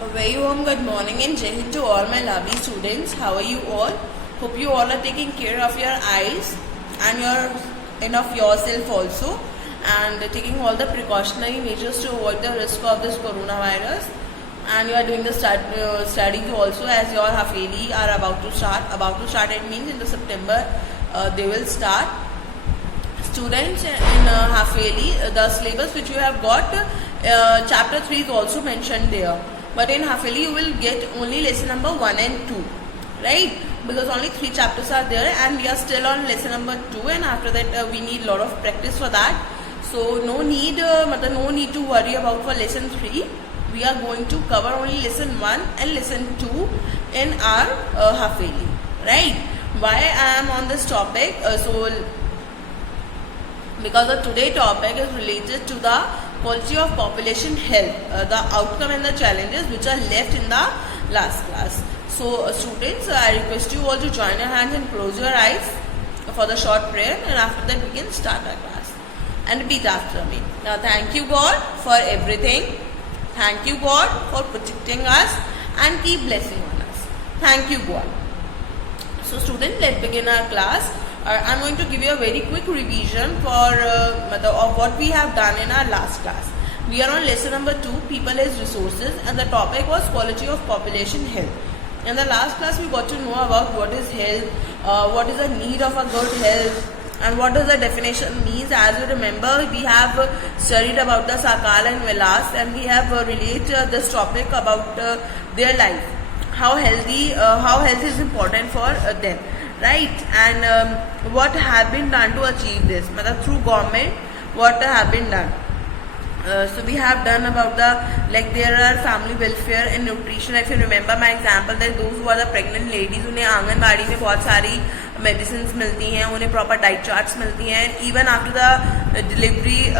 A very warm good morning and Jai Hind to all my lovely students. How are you all? Hope you all are taking care of your eyes and of yourself also, and taking all the precautionary measures to avoid the risk of this coronavirus. And you are doing the studies also, as your half yearly are about to start. About to start, it means in the September they will start. Students in half yearly, the syllabus which you have got, chapter 3 is also mentioned there. But in half yearly you will get only lesson number 1 and 2, right? Because only 3 chapters are there and we are still on lesson number 2, and after that we need lot of practice for that. So no need to worry about for lesson 3. We are going to cover only lesson 1 and lesson 2 in our half yearly, right? Why I am on this topic? Because the today topic is related to the quality of population health, the outcome and the challenges which are left in the last class. So students, I request you all to join your hands and close your eyes for the short prayer, and after that we can start our class. And repeat after me. Now thank you God for everything. Thank you God for protecting us and keep blessing on us. Thank you God. So students, let's begin our class. I'm going to give you a very quick revision of what we have done in our last class. We are on lesson number 2, people as resources, and the topic was quality of population health. In the last class we got to know about what is health, what is the need of a good health, and what does the definition means. As you remember, we have studied about the Sakal and Vilas, and we have related this topic about their life, how health is important for them, right? And what have been done to achieve this, through government, what have been done. So we have done about there are family welfare and nutrition. If you remember my example, that those who are the pregnant ladies, उन्हें आंगनबाड़ी में बहुत सारी medicines मिलती हैं, उन्हें proper diet charts मिलती हैं. Even after the delivery,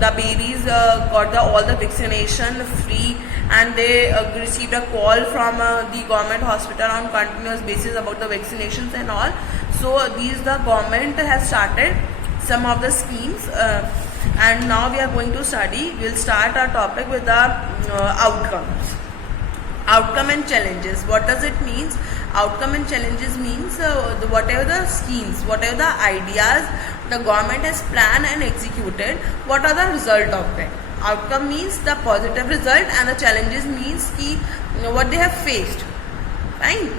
the babies got all the vaccination free, and they received a call from the government hospital on continuous basis about the vaccinations and all. So the government has started some of the schemes, and now we are going to study. We'll start our topic with the outcomes. Outcome and challenges. What does it mean? Outcome and challenges means whatever the schemes, whatever the ideas the government has planned and executed, what are the result of it. Outcome means the positive result, and the challenges means what they have faced. Fine.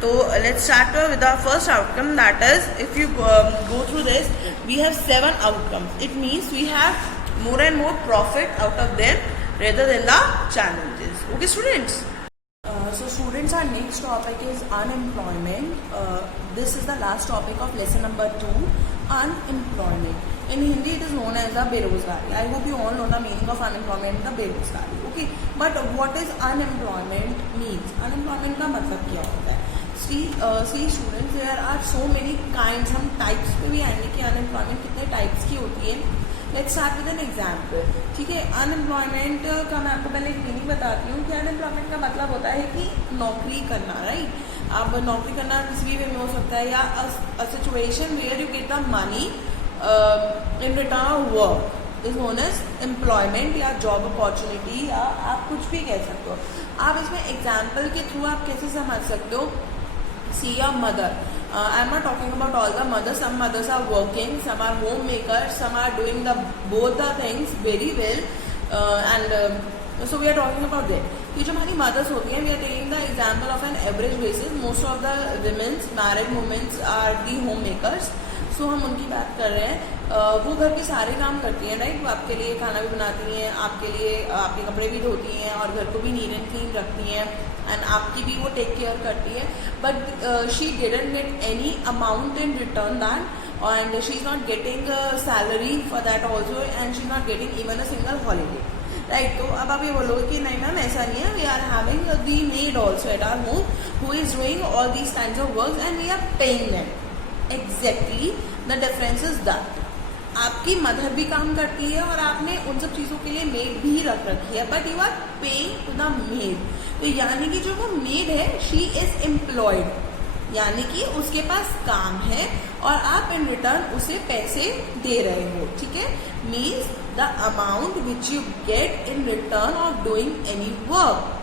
So let's start with the first outcome. That is, if you go through this, we have 7 outcomes. It means we have more and more profit out of them rather than the challenges. Okay, students. So students, our next topic is unemployment. This is the last topic of lesson number 2, unemployment. In Hindi, it is known as the Berozgari. I hope you all know the meaning of unemployment, the Berozgari. Okay, but what is unemployment means? Unemployment का मतलब क्या होता है? See students, there are so many kinds. हम types पे भी आएंगे कि unemployment कितने types की होती है. Let's start with an example. ठीक है, unemployment का मैं आपको पहले एक मीनिंग बताती हूँ कि unemployment का मतलब होता है कि नौकरी करना, right? अब नौकरी करना किसी भी वे में हो सकता है, या a situation where you get the money in return of work is known as employment या job opportunity, या आप कुछ भी कह सकते हो. आप इसमें example के through आप कैसे समझ सकते हो? See your mother. I am not talking about all the mothers. Some mothers are working, some are homemakers, some are doing both the things very well, and so we are talking about that. ये जो हमारी mothers होती हैं, we are taking the example of an average basis. Most of the married women are the homemakers. So हम उनकी बात कर रहे हैं. वो घर के सारे काम करती हैं, राइट? वो आपके लिए खाना भी बनाती हैं, आपके लिए आपके कपड़े भी धोती हैं, और घर को भी नीट एंड क्लीन रखती हैं, एंड आपकी भी वो टेक केयर करती है. But she didn't get any amount in return that, and she is not getting salary for that also, and she is not getting even a single holiday, right? तो अब आप ये बोलोगे कि नहीं मैम ऐसा नहीं है. We are having the maid also at our home who is doing all these kinds of work, and we are paying them. Exactly, the difference is that आपकी मदर भी काम करती है और आपने उन सब चीज़ों के लिए मेड भी रख रखी है, but you are paying to the maid. तो यानी कि जो वो मेड है, शी इज एम्प्लॉयड, यानी कि उसके पास काम है और आप इन रिटर्न उसे पैसे दे रहे हो. ठीक है, means the amount which you get in return of doing any work.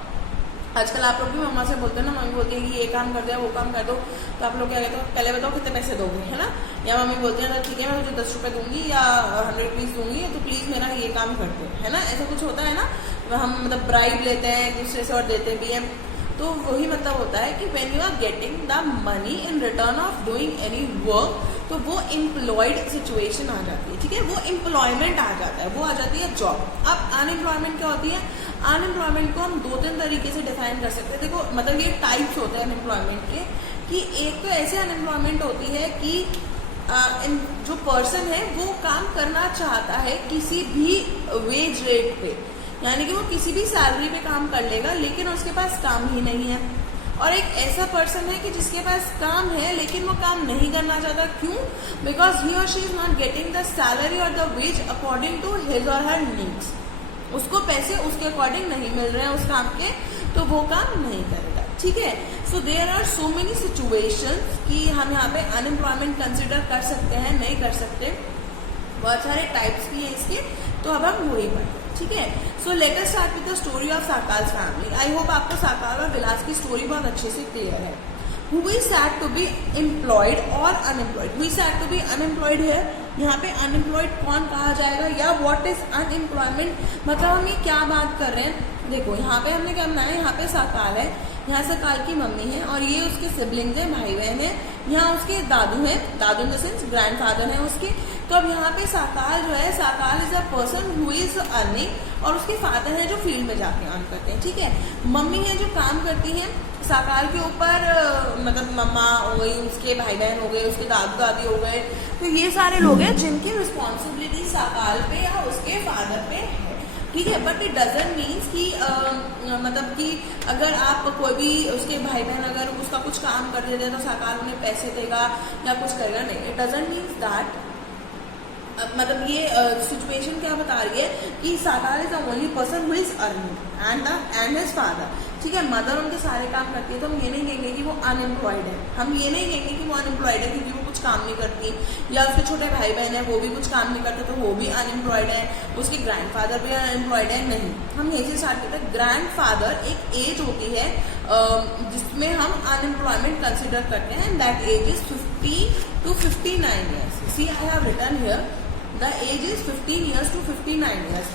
आजकल आप लोग भी मम्मा से बोलते हैं ना, मम्मी बोलती है कि ये काम कर दो, वो काम कर दो, तो आप लोग क्या कहते हो, पहले बताओ कितने पैसे दोगे, है ना। या मम्मी बोलते हैं ना ठीक है मैं तुझे 10 रुपये दूंगी या 100 रुपीज़ दूंगी, तो प्लीज़ मेरा ये काम कर दो, है ना। ऐसा कुछ होता है ना, हम मतलब ब्राइब लेते हैं एक दूसरे से और देते हैं भी। तो वही मतलब होता है कि when you are getting the money in return of doing any work, तो वो एम्प्लॉयड सिचुएशन आ जाती है, ठीक है, वो एम्प्लॉयमेंट आ जाता है, वो आ जाती है जॉब। अब अनएम्प्लॉयमेंट क्या होती है, अनएम्प्लॉयमेंट को हम 2-3 तरीके से डिफाइन कर सकते हैं। देखो मतलब ये टाइप्स होते हैं अनएम्प्लॉयमेंट के, कि एक तो ऐसे अनएम्प्लॉयमेंट होती है कि जो पर्सन है वो काम करना चाहता है किसी भी वेज रेट पे, यानी कि वो किसी भी सैलरी पे काम कर लेगा लेकिन उसके पास काम ही नहीं है। और एक ऐसा पर्सन है कि जिसके पास काम है लेकिन वो काम नहीं करना चाहता, क्यों, because he or she is not getting the salary or the wage according to his or her needs. उसको पैसे उसके अकॉर्डिंग नहीं मिल रहे हैं उस काम के, तो वो काम नहीं करेगा, ठीक है। So there are so many situations कि हम यहाँ पे अनएम्प्लॉयमेंट कंसिडर कर सकते हैं, नहीं कर सकते, बहुत सारे टाइप्स भी हैं इसके, तो अब हम वही पढ़ें, ठीक है। So let us start with the story of Sakal's family. I hope आपको साकाल और विलास की स्टोरी बहुत अच्छे से क्लियर है। Who is said to be employed or unemployed? Who is said to be unemployed है, यहाँ पे unemployed कौन कहा जाएगा, या what is unemployment, मतलब हम ये क्या बात कर रहे हैं। देखो यहाँ पे हमने क्या बनाया, यहाँ पे साकाल है, यहाँ साकाल की मम्मी है और ये उसके सिबलिंग्स हैं, भाई बहन है, यहाँ उसके दादू हैं, दादू इन द सेंस ग्रैंडफादर हैं उसके। तो अब यहाँ पे साकाल जो है, Sakal is a person who is earning, और उसके फादर है जो फील्ड में जाके अर्न करते हैं, ठीक है। मम्मी है जो काम करती है साकाल के ऊपर, मतलब मम्मा हो गई, उसके भाई बहन हो गए, उसके दादू दादी हो गए, तो ये सारे लोग हैं जिनकी रिस्पॉन्सिबिलिटी साकाल पे या उसके फादर पे है, ठीक है। बट इट डजंट मीन्स कि मतलब कि अगर आप कोई भी उसके भाई बहन अगर उसका कुछ काम कर देते हैं तो साकाल उन्हें पैसे देगा या कुछ करेगा, नहीं, इट डजंट मीन्स दैट। मतलब ये सिचुएशन क्या बता रही है कि Sakal is the only person who is earning and his father, ठीक है। मदर उनके सारे काम करती है, तो हम ये नहीं कहेंगे कि वो अनएम्प्लॉयड है, हम ये नहीं कहेंगे कि वो अनएम्प्लॉयड है क्योंकि वो कुछ काम नहीं करती, या उसके छोटे भाई बहन है वो भी कुछ काम नहीं करते तो वो भी अनएम्प्लॉयड है, उसके ग्रैंडफादर भी अनएम्प्लॉयड है, नहीं। हम यही से स्टार्ट करते हैं। ग्रैंडफादर एक एज होती है जिसमें हम अनएम्प्लॉयमेंट कंसिडर करते हैं, that age is 50 to 59 years। See I have written here the age is 15 years to 59 years।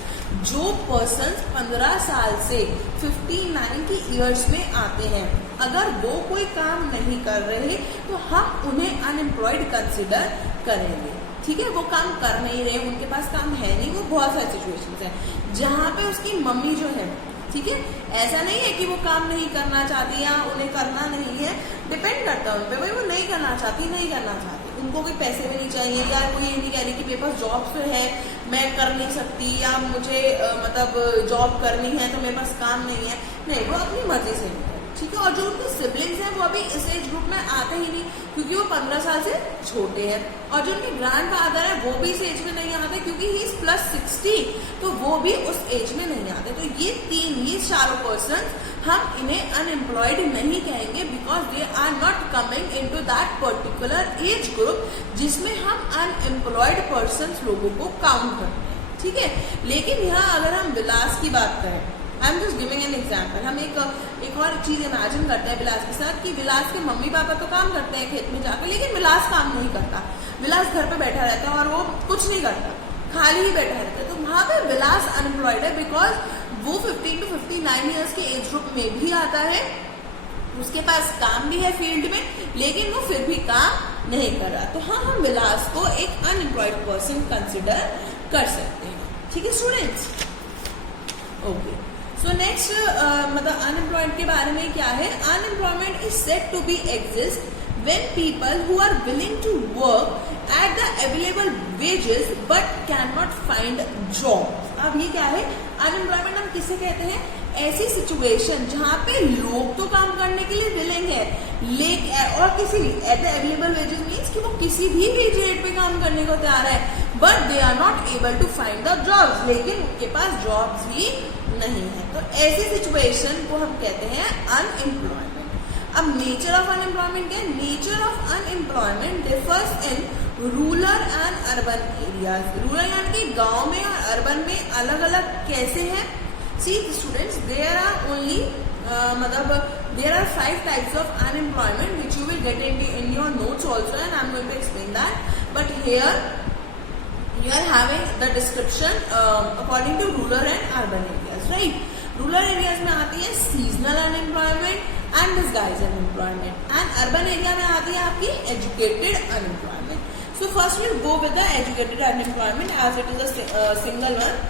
जो पर्सन 15 साल से 59 की ईयर्स में आते हैं, अगर वो कोई काम नहीं कर रहे तो हम उन्हें अनएम्प्लॉयड कंसिडर करेंगे, ठीक है। वो काम कर नहीं रहे, उनके पास काम है नहीं, वो बहुत सारी सिचुएशंस हैं जहाँ पे उसकी मम्मी जो है, ठीक है, ऐसा नहीं है कि वो काम नहीं करना चाहती या उन्हें करना नहीं है, डिपेंड करता है उन पर, भाई वो नहीं करना चाहती, नहीं करना चाहती, उनको कोई पैसे भी नहीं चाहिए, या कोई ये नहीं कह रही कि मेरे पास जॉब तो है मैं कर नहीं सकती, या मुझे मतलब जॉब करनी है तो मेरे पास काम नहीं है, नहीं, वो अपनी मर्जी से नहीं करे, ठीक है। और जो उनके सिबलिंग्स हैं वो अभी इस एज ग्रुप में आते ही नहीं क्योंकि वो 15 साल से छोटे हैं, और जो उनके ग्रैंड फादर है वो भी इस एज में नहीं आते क्योंकि ही इज +60, तो वो भी उस एज में नहीं आते। तो ये चारों पर्सन हम इन्हें अनएम्प्लॉयड नहीं कहेंगे because they are not coming into that particular age group जिसमें हम अनएम्प्लॉयड पर्सन लोगों को काउंट करते हैं, ठीक है। लेकिन यहाँ अगर हम विलास की बात करें, I am just giving an example, हम एक और चीज इमेजिन करते हैं विलास के साथ कि विलास के मम्मी पापा तो काम करते हैं खेत में जाकर, लेकिन विलास काम नहीं करता, विलास घर पे बैठा रहता है और वो कुछ नहीं करता, खाली ही बैठा रहता है, तो वहां पे विलास अनएम्प्लॉयड है बिकॉज वो 15 to 59 ईयर्स के एज ग्रुप में भी आता है, उसके पास काम भी है फील्ड में, लेकिन वो फिर भी काम नहीं कर रहा, तो हाँ, हम विलास को एक अनएम्प्लॉयड पर्सन कंसिडर कर सकते हैं, ठीक है स्टूडेंट्स। ओके, सो नेक्स्ट मतलब अनएम्प्लॉयड के बारे में क्या है, unemployment is said to be exist when people who are willing to work at the available wages but cannot find job। अब ये क्या है, अनएम्प्लॉयमेंट हम किसे कहते हैं, ऐसी सिचुएशन जहाँ पे लोग तो काम करने के लिए विलिंग है, लेकिन और किसी at the available wages means कि वो किसी भी वेज रेट पे काम करने को तैयार है, but they are not able to find the jobs, लेकिन उनके पास जॉब्स भी नहीं है, तो ऐसी सिचुएशन को हम कहते हैं अनएम्प्लॉयमेंट। अब नेचर ऑफ अनएम्प्लॉयमेंट क्या है, nature of unemployment differs in rural and urban areas. Rural यानी कि गांव में और अर्बन में अलग अलग कैसे हैं, सी स्टूडेंट्स, देयर आर ओनली मतलब there are 5 types of unemployment which you will get in your notes also, and I'm going to explain that. But here you are having the description according to rural and urban areas, right? Rural areas में आती है seasonal unemployment and disguised unemployment, and urban area में आती है आपकी educated unemployment. So first we'll go with the educated unemployment as it is a single one.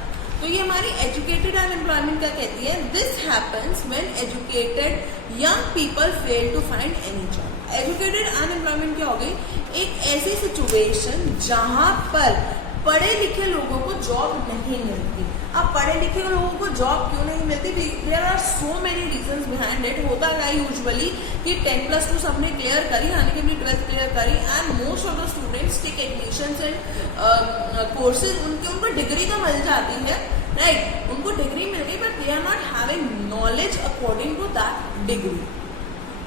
तो ये हमारी एजुकेटेड अनएम्प्लॉयमेंट क्या कहती है? This happens when educated young people fail to find any job. Educated unemployment क्या हो गई? एक ऐसी सिचुएशन जहां पर पढ़े लिखे लोगों को जॉब नहीं मिलती। अब पढ़े लिखे लोगों को जॉब क्यों नहीं मिलती? There are so many reasons behind it. होता है यूजुअली कि 10+2 सबने क्लियर करी, यानी कि अपनी 12th क्लियर करी, and most of the students take admissions in courses, उनको डिग्री तो मिल जाती है, राइट? उनको डिग्री मिल गई, but they are not having knowledge according to that degree.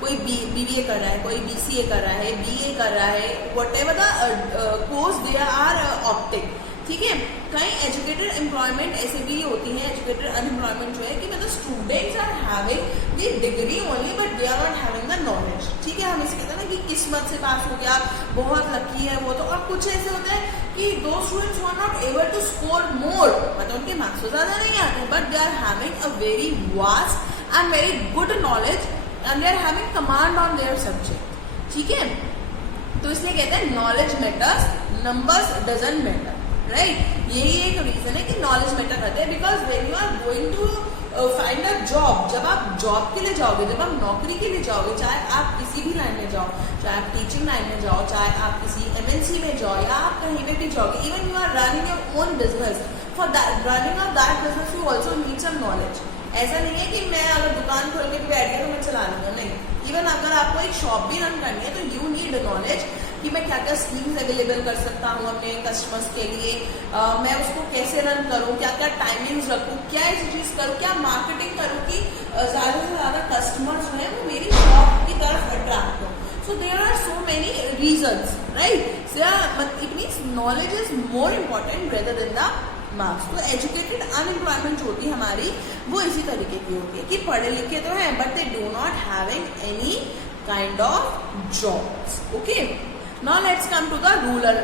कोई BBA कर रहा है, कोई BCA कर रहा है, BA कर रहा है, whatever the course they are opting, ठीक है? कई एजुकेटेड एम्प्लॉयमेंट ऐसे भी होती है, एजुकेटेड अनएम्प्लॉयमेंट जो है कि मतलब students are having the degree only but they are not having the knowledge, ठीक है? हम इसे कहते हैं ना कि किस्मत से पास हो गया, बहुत लकी है वो तो। और कुछ ऐसे होते हैं कि दो students who are not able to score more, मतलब उनके मार्क्स तो ज्यादा नहीं आते, but they are having a very vast and very good knowledge and they are having command on their subject, ठीक है? तो इसलिए कहते हैं knowledge matters, numbers doesn't matter, right? यही एक रीजन है कि नॉलेज मैटर करते हैं, because when you are going to find a job, जब आप जॉब के लिए जाओगे, जब आप नौकरी के लिए जाओगे, चाहे आप किसी भी लाइन में जाओ, चाहे आप टीचिंग लाइन में जाओ, चाहे आप किसी MNC में जाओ, या आप कहीं पे भी जाओगे, even you are running your own business, for that running of that business you also need some knowledge. ऐसा नहीं है कि मैं अगर दुकान खोल के बैठ गया तो मैं चला लूंगा, नहीं। इवन अगर आपको एक शॉप भी रन करनी है तो यू नीड नॉलेज कि मैं क्या क्या स्कीम्स अवेलेबल कर सकता हूँ अपने कस्टमर्स के लिए, मैं उसको कैसे रन करूँ, क्या क्या टाइमिंग्स रखूँ, क्या ऐसी चीज करूँ, क्या मार्केटिंग करूँ कि ज्यादा से ज्यादा कस्टमर्स जो है वो मेरी शॉप की तरफ अट्रैक्ट हो। So there are so many reasons, right? It means knowledge is more important rather than the marks. तो एजुकेटेड अनएम्प्लॉयमेंट जो होती है हमारी वो इसी तरीके की होती है कि पढ़े लिखे तो हैं but they do not having any kind of jobs, okay? Now let's come to the rural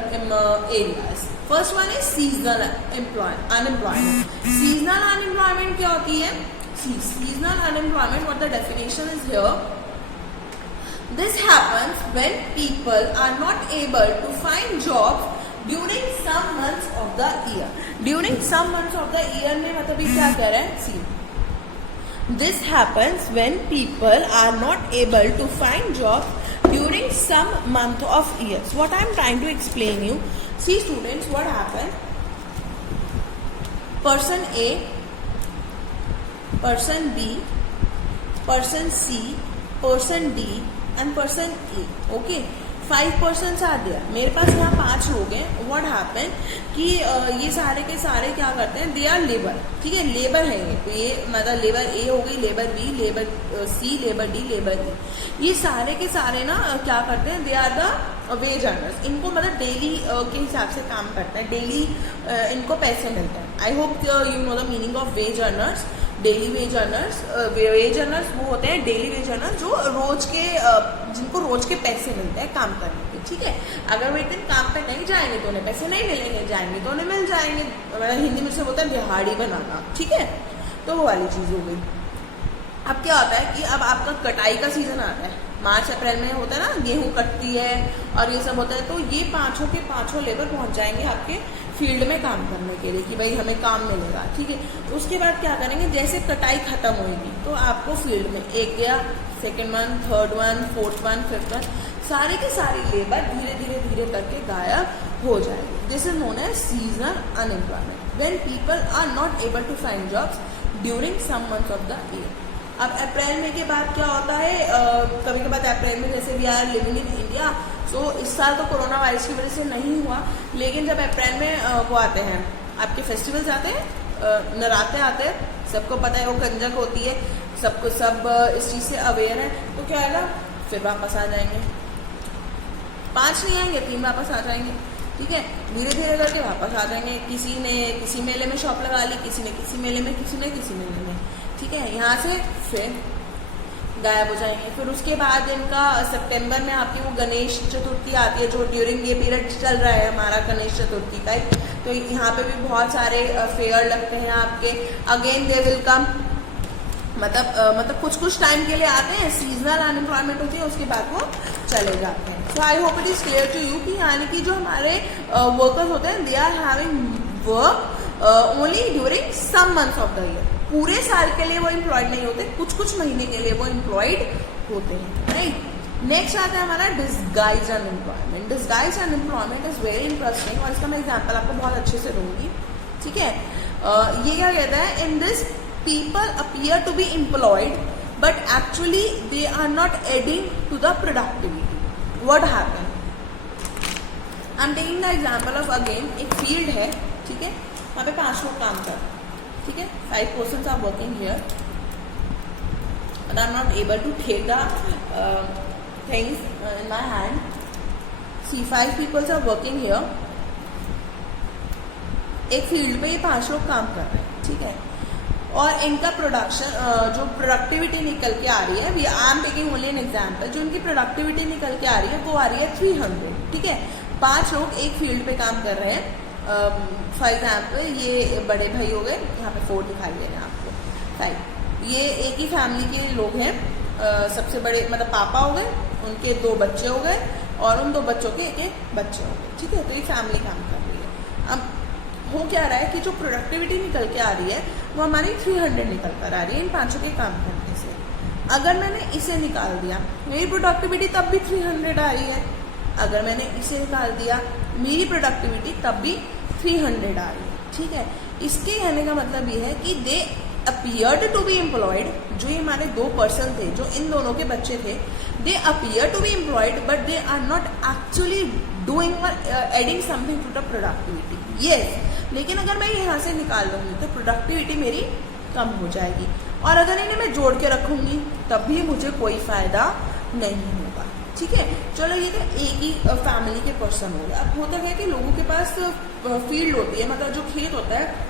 areas. First one is seasonal unemployment. Seasonal unemployment क्या होती है? Seasonal unemployment, what the definition is here, this happens when people are not able to find jobs during some months of the year. During some months of the year में मतलब ये क्या कह रहा है? See, this happens when people are not able to find jobs during some month of years. What I am trying to explain you, see students, what happened? Person A, person B, person C, person D and person E, okay? 5 persons are there. मेरे पास यहाँ 5 लोग हैं। What happen कि ये सारे के सारे क्या करते हैं? दे आर लेबर, ठीक है? लेबर है ये, तो ये मतलब लेबर ए हो गई, labour B, labour C, labour D, labour E, ये सारे के सारे ना क्या करते हैं? They are the wage earners. इनको मतलब डेली के हिसाब से काम करता है, डेली इनको पैसे मिलते हैं। I hope you know the meaning of ways earners. Daily veg earners वो होते हैं डेली वेज अर्नर्स जो रोज के जिनको रोज के पैसे मिलते हैं काम करने के, ठीक है? अगर वो एक दिन काम पे नहीं जाएंगे तो उन्हें पैसे नहीं मिलेंगे, जाएंगे तो उन्हें मिल जाएंगे। हिंदी में से बोलते हैं दिहाड़ी बनाना, ठीक है? तो वो वाली चीज हो गई। अब क्या होता है कि अब आपका कटाई का सीजन आता है, मार्च अप्रैल में होता है ना, गेहूं कटती है और ये सब होता है, तो ये पांचों के पांचों लेबर पहुंच जाएंगे आपके फील्ड में काम करने के लिए कि भाई हमें काम मिलेगा, ठीक है? उसके बाद क्या करेंगे? जैसे कटाई खत्म होगी तो आपको फील्ड में एक गया, second one, third one, fourth one, fifth one, सारे के सारे लेबर धीरे धीरे धीरे करके गायब हो जाएंगे। This is known as seasonal unemployment when people are not able to find jobs during some months of the year. अब अप्रैल में के बाद क्या होता है? कभी कभार अप्रैल में जैसे we are living in India, तो इस साल तो कोरोना वायरस की वजह से नहीं हुआ, लेकिन जब अप्रैल में वो आते हैं आपके फेस्टिवल्स आते हैं, नवरात्रे आते हैं, सबको पता है वो कंजक होती है, सबको सब इस चीज़ से अवेयर है, तो क्या आएगा? फिर वापस आ जाएंगे, 5 नहीं आएंगे, 3 वापस आ जाएंगे, ठीक है? धीरे धीरे करके वापस आ जाएंगे। किसी ने किसी मेले में शॉप लगा ली, किसी ने किसी मेले में, किसी ने किसी मेले में, ठीक है? यहाँ से फिर गायब हो जाएंगे। फिर उसके बाद इनका सितंबर में आपकी वो गणेश चतुर्थी आती है, जो ड्यूरिंग ये पीरियड चल रहा है हमारा गणेश चतुर्थी का ही, तो यहाँ पे भी बहुत सारे फेयर लगते हैं आपके। अगेन दे विल कम, मतलब कुछ टाइम के लिए आते हैं, सीजनल अनएम्प्लॉयमेंट होती है, उसके बाद वो चले जाते हैं। So I hope it is clear to you कि यानी कि जो हमारे वर्कर्स होते हैं they are having work only during some months of the year. पूरे साल के लिए वो एम्प्लॉयड नहीं होते, कुछ महीने के लिए वो एम्प्लॉयड होते हैं, राइट। नेक्स्ट आता है हमारा disguise unemployment. Disguise unemployment is very interesting और इसका मैं एग्जाम्पल आपको बहुत अच्छे से दूंगी, ठीक है। ये क्या कहता है, in this people appear to be employed but actually they are not adding to the productivity. What happened? I'm taking the example of again एक field है, ठीक है, वहाँ पे 5 लोग काम कर रहे हैं, ठीक है, 5 persons are working here but I'm not able to take the things in my hand. See, 5 people are working here. एक फील्ड पे ये 5 लोग काम कर रहे हैं, ठीक है, और इनका प्रोडक्शन जो प्रोडक्टिविटी निकल के आ रही है, I am taking only an example, जो इनकी प्रोडक्टिविटी निकल के आ रही है वो आ रही है 300, ठीक है। 5 लोग एक फील्ड पे काम कर रहे हैं। फॉर एग्जांपल ये बड़े भाई हो गए, यहाँ पे 4 दिखाई दे रहे हैं आपको, 5। ये एक ही फैमिली के लोग हैं, सबसे बड़े मतलब पापा हो गए, उनके 2 बच्चे हो गए और उन 2 बच्चों के एक बच्चे हो गए, ठीक है। तो ये फैमिली काम कर रही है। अब हो क्या रहा है कि जो प्रोडक्टिविटी निकल के आ रही है वो हमारी 300 निकल कर आ रही है इन 5 के काम करने से। अगर मैंने इसे निकाल दिया, मेरी प्रोडक्टिविटी तब भी 300 आ रही है। अगर मैंने इसे निकाल दिया, मेरी प्रोडक्टिविटी तब भी 300 आ रही है, ठीक है। इसके कहने का मतलब ये है कि दे अपीयर्ड टू बी एम्प्लॉयड, जो ये हमारे 2 पर्सन थे, जो इन दोनों के बच्चे थे, they appear to be employed but they are not actually doing or adding something to the productivity. Yes, लेकिन अगर मैं यहाँ से निकाल लूंगी तो प्रोडक्टिविटी मेरी कम हो जाएगी, और अगर इन्हें मैं जोड़ के रखूंगी तब भी मुझे कोई फायदा नहीं होगा, ठीक है। चलो ये तो एक ही फैमिली के पर्सन हो गया। अब होता है कि लोगों के पास फील्ड होती है, मतलब जो खेत होता है,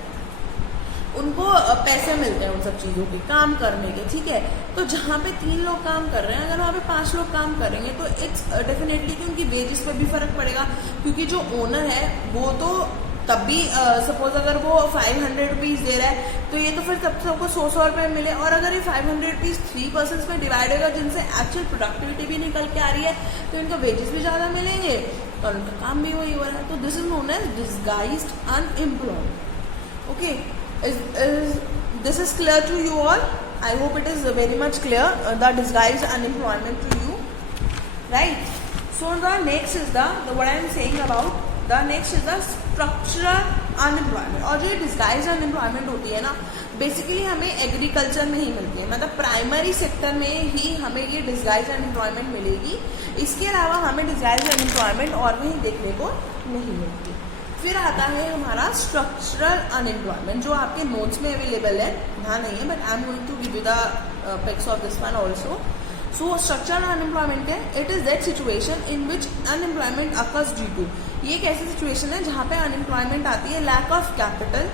उनको पैसे मिलते हैं उन सब चीज़ों के काम करने के, ठीक है। तो जहाँ पे 3 लोग काम कर रहे हैं, अगर वहाँ पे 5 लोग काम करेंगे तो इट्स डेफिनेटली कि उनकी वेजेस पे भी फर्क पड़ेगा, क्योंकि जो ओनर है वो तो तब भी सपोज अगर वो 500 रुपीज़ दे रहा है तो ये तो फिर सबको 100 रुपये मिले, और अगर ये 500 रुपीज़ 3 पर्सन में डिवाइड होगा जिनसे एक्चुअल प्रोडक्टिविटी भी निकल के आ रही है, तो इनको वेजेस भी ज़्यादा मिलेंगे और उनका काम भी वही हो रहा है। तो this is known as disguised unemployed. Okay, this is clear to you all? I hope it is very much clear, the disguised unemployment to you, right? So the next is the what I am saying about, the next is the structural unemployment। और जो disguised unemployment होती है ना, basically हमें agriculture में ही मिलती है, मतलब प्राइमरी सेक्टर में ही हमें ये डिस्गाइज्ड अनएम्प्लॉयमेंट मिलेगी। इसके अलावा हमें डिस्गाइज्ड अनएम्प्लॉयमेंट और कहीं देखने को नहीं मिलती। फिर आता है हमारा स्ट्रक्चरल अनएम्प्लॉयमेंट, जो आपके नोट्स में अवेलेबल है, यहाँ नहीं है, but I am going to give you the pics of this one also. So structural unemployment है, it is that situation in which unemployment occurs due to, ये एक ऐसी सिचुएशन है जहाँ पे अनएम्प्लॉयमेंट आती है lack of capital,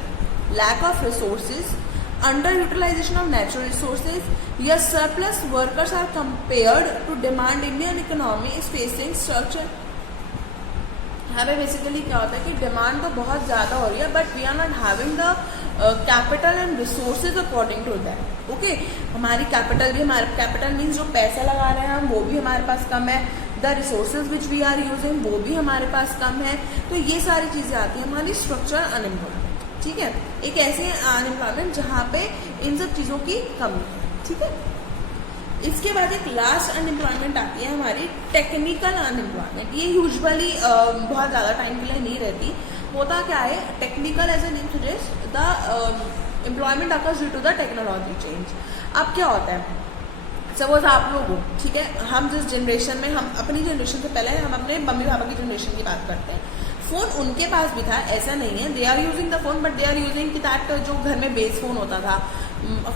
lack of resources, under utilization of natural resources, या surplus workers are compared to demand. Indian economy is facing structure. यहाँ पे बेसिकली क्या होता है कि डिमांड तो बहुत ज़्यादा हो रही है, but we are not having the capital and resources according to that. Okay, हमारी कैपिटल भी, हमारे कैपिटल मीन्स जो पैसा लगा रहे हैं हम, वो भी हमारे पास कम है, the resources which we are using वो भी हमारे पास कम है। तो ये सारी चीज़ें आती हैं हमारी स्ट्रक्चरल अनएम्प्लॉयमेंट, ठीक है। एक ऐसे अनएम्प्लॉयमेंट जहाँ पे इन सब चीज़ों की कमी है, ठीक है। इसके बाद एक लास्ट अनएम्प्लॉयमेंट आती है हमारी टेक्निकल अनएम्प्लॉयमेंट। ये यूजुअली बहुत ज़्यादा टाइम के लिए नहीं रहती। होता क्या है, technical as a name suggest, the employment occurs due to the technology change. अब क्या होता है, सपोज आप लोग हो, ठीक है, हम जिस जनरेशन में, हम अपनी जनरेशन से पहले हम अपने मम्मी पापा की जनरेशन की बात करते हैं, फ़ोन उनके पास भी था, ऐसा नहीं है, they are using the phone, but they are using कि दैट जो घर में बेस फोन होता था,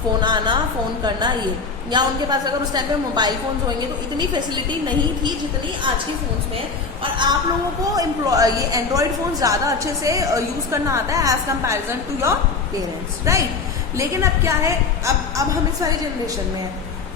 फ़ोन आना, फ़ोन करना, ये, या उनके पास अगर उस टाइम पे मोबाइल फ़ोन्स होंगे तो इतनी फैसिलिटी नहीं थी जितनी आज की फ़ोन्स में है। और आप लोगों को ये एंड्रॉयड फ़ोन ज़्यादा अच्छे से यूज़ करना आता है as comparison to your parents, right. लेकिन अब क्या है, अब हम इस वाली जनरेशन में है,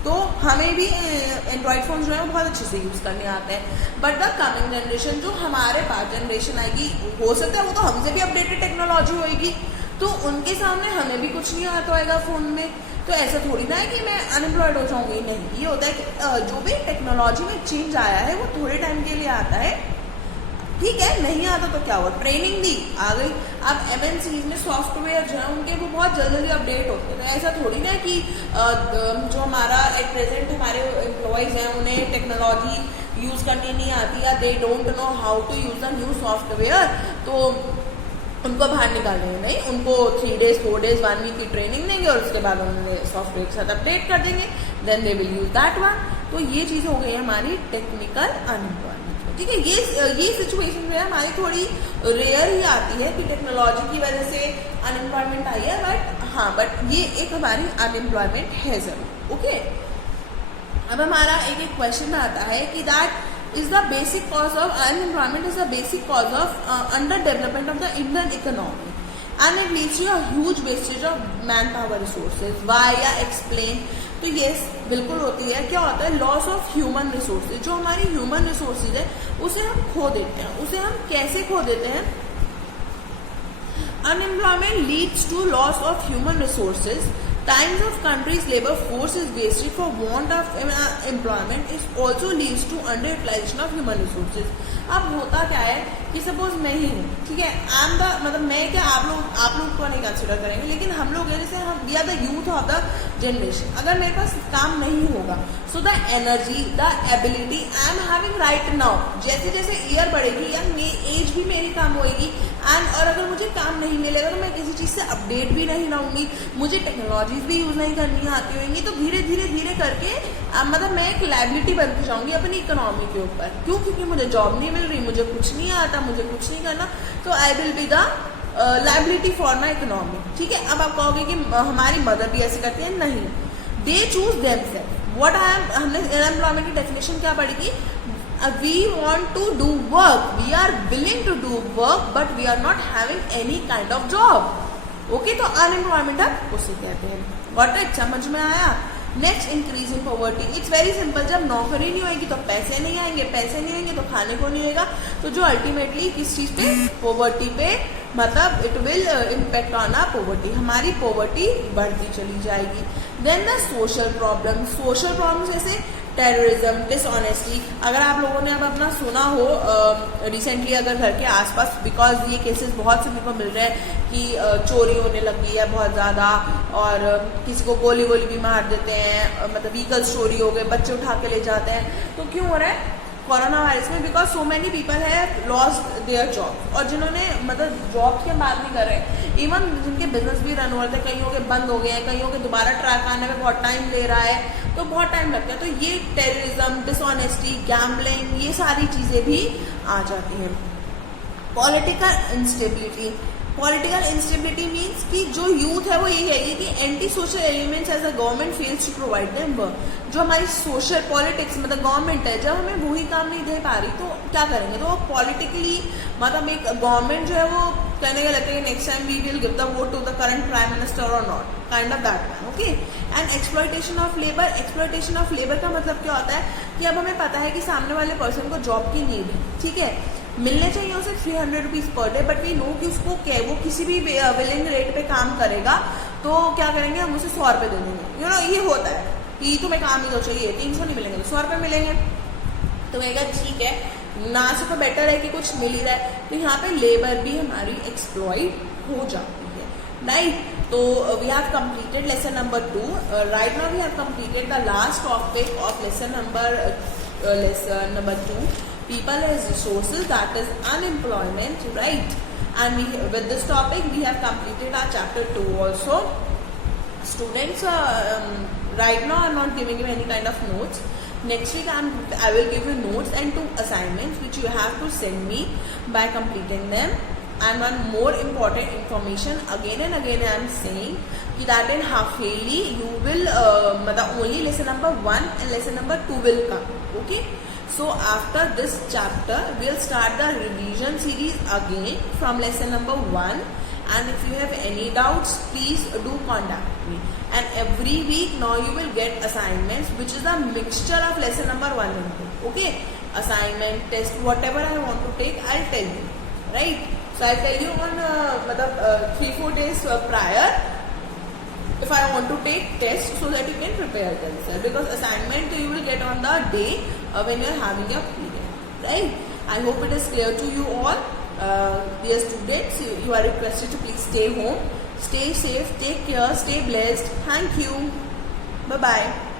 तो हमें भी एंड्रॉयड फोन जो है वो बहुत अच्छे से यूज़ करने आते हैं। बट द कमिंग जनरेशन, जो हमारे पास जनरेशन आएगी, हो सकता है वो तो हमसे भी अपडेटेड टेक्नोलॉजी होएगी, तो उनके सामने हमें भी कुछ नहीं आता होएगा फ़ोन में। तो ऐसा थोड़ी ना है कि मैं अनएम्प्लॉयड हो जाऊंगी, नहीं। ये होता है कि जो भी टेक्नोलॉजी में चेंज आया है वो थोड़े टाइम के लिए आता है, ठीक है। नहीं आता तो क्या हुआ, ट्रेनिंग दी आ गई। अब MNCs में सॉफ्टवेयर जो है उनके वो बहुत जल्दी अपडेट होते हैं। तो ऐसा थोड़ी ना कि जो हमारा एट प्रेजेंट हमारे एम्प्लॉयज़ हैं उन्हें टेक्नोलॉजी यूज़ करनी नहीं आती, या they don't know how to use the new software, तो उनको बाहर निकालेंगे नहीं। उनको 3 days 4 days 1 week की ट्रेनिंग देंगे और उसके बाद उन्हें सॉफ्टवेयर के साथ अपडेट कर देंगे, then they will use that one. तो ये चीज़ हो गई हमारी टेक्निकल अनएम्प्लॉयमेंट, ठीक है। ये सिचुएशन जो है हमारी थोड़ी रेयर ही आती है कि टेक्नोलॉजी की वजह से अनएम्प्लॉयमेंट आई है, बट ये एक हमारी अनएम्प्लॉयमेंट है जरूर, ओके। अब हमारा एक क्वेश्चन आता है कि that is the basic cause of unemployment is the basic cause of underdevelopment of the Indian economy, and it leads to a huge wastage of manpower resources. Why? या explain. तो yes, बिल्कुल होती है। क्या होता है, लॉस ऑफ ह्यूमन रिसोर्सेज। जो हमारी ह्यूमन रिसोर्सेज है उसे हम खो देते हैं। उसे हम कैसे खो देते हैं? Unemployment leads to loss of human resources. Times of country's labor force is wasted for want of employment. It also leads to underutilization of human resources. अब होता क्या है कि सपोज मैं ही हूँ, ठीक है, मतलब मैं क्या, आप लोग को नहीं कंसिडर करेंगे, लेकिन हम लोग जैसे हम we are the youth of the generation. अगर मेरे पास काम नहीं होगा, so the energy, the ability I am having right now, जैसे जैसे ईयर बढ़ेगी या एज भी मेरी कम होएगी, और अगर मुझे काम नहीं मिलेगा तो मैं किसी चीज़ से अपडेट भी नहीं रहूँगी, मुझे टेक्नोलॉजीज भी यूज़ नहीं करनी आती होंगी, तो धीरे धीरे करके मतलब मैं एक लाइबिलिटी बनती जाऊँगी अपनी इकोनॉमी के ऊपर। क्यों? क्योंकि मुझे जॉब नहीं मिल रही, मुझे कुछ नहीं आता, मुझे कुछ नहीं करना, तो I will be the liability for my economy, ठीक है। अब आप कहोगे कि हमारी मदर भी ऐसे करती है, नहीं, दे चूज देमसेल्फ। व्हाट हमने अनएम्प्लॉयमेंट की डेफिनेशन क्या पढ़ी थी? We want to do work, we are willing to do work, but we are not having any kind of job. Okay, तो अनएम्प्लॉयमेंट आप उसे कहते हैं। Got it? समझ में आया? Next, increase in poverty. It's very simple. जब नौकरी नहीं होगी तो पैसे नहीं आएंगे, पैसे नहीं आएंगे तो खाने को नहीं होगा, तो जो अल्टीमेटली किस चीज पे, पॉवर्टी पे, मतलब it will impact on uh poverty, हमारी पॉवर्टी बढ़ती चली जाएगी। देन द सोशल प्रॉब्लम जैसे टेररिज्म, डिसऑनेस्टी। अगर आप लोगों ने अब अपना सुना हो रिसेंटली, अगर घर के आसपास, बिकॉज ये केसेस बहुत से मेरे को मिल रहे हैं कि चोरी होने लगी है बहुत ज़्यादा, और किसी को गोली भी मार देते हैं, मतलब व्हीकल चोरी हो गए, बच्चे उठा के ले जाते हैं। तो क्यों हो रहा है? कोरोना वायरस में, बिकॉज सो मैनी पीपल है लॉस्ट देयर जॉब, और जिन्होंने मतलब जॉब की बात नहीं कर रहे, इवन जिनके बिजनेस भी रन हो रहे थे, कईयों के बंद हो गए हैं, कईयों के दोबारा ट्रैक आने में बहुत टाइम ले रहा है, तो बहुत टाइम लगता है। तो ये टेररिज्म, डिसऑनेस्टी, गैम्बलिंग, ये सारी चीज़ें भी आ जाती हैं। पॉलिटिकल इंस्टेबिलिटी मीन्स कि जो यूथ है वो ये कहेगी कि anti social elements as a government fails to provide them work. जो हमारी सोशल पॉलिटिक्स मतलब गवर्नमेंट है, जब हमें वही काम नहीं दे पा रही तो क्या करेंगे? तो पॉलिटिकली मतलब एक गवर्नमेंट जो है वो कहने का लगता है next time we will give the vote to the current prime minister or not, kind of that one, okay. And exploitation of labour का मतलब क्या होता है कि अब हमें पता है कि सामने वाले पर्सन को जॉब की नीड है, ठीक है, मिलने चाहिए उसे 300 rupees per day, but we know कि उसको क्या, वो किसी भी विलिंग रेट पे काम करेगा, तो क्या करेंगे, हम उसे 100 रुपये दे देंगे। ये होता है कि तुम्हें काम ही तो चाहिए, 300 नहीं मिलेंगे तो 100 रुपये मिलेंगे, तो कहेगा ठीक है, ना से तो बेटर है कि कुछ मिल ही रहा है। तो यहाँ पे लेबर भी हमारी एक्सप्लॉइट हो जाती है, राइट। तो we have completed lesson number 2। Right now we have completed the last topic of lesson number 2, people as resources, that is unemployment, right? And with this topic we have completed our chapter 2 also. Students, right now I'm not giving you any kind of notes. Next week I will give you notes and 2 assignments which you have to send me by completing them. And one more important information, again and again I am saying that in half yearly you will only lesson number 1 and lesson number 2 will come, okay? So after this chapter we'll start the revision series again from lesson number 1, and if you have any doubts please do contact me. and every week now you will get assignments, which is a mixture of lesson number 1 and 2. Okay, assignment, test, whatever I want to take, I'll tell you, right? So I'll tell you on 3-4 days prior if I want to take test, so that you can prepare yourself, because assignment you will get on the day when you are having your period, right? I hope it is clear to you all. Dear students, you are requested to please stay home, stay safe, take care, stay blessed. Thank you. Bye bye.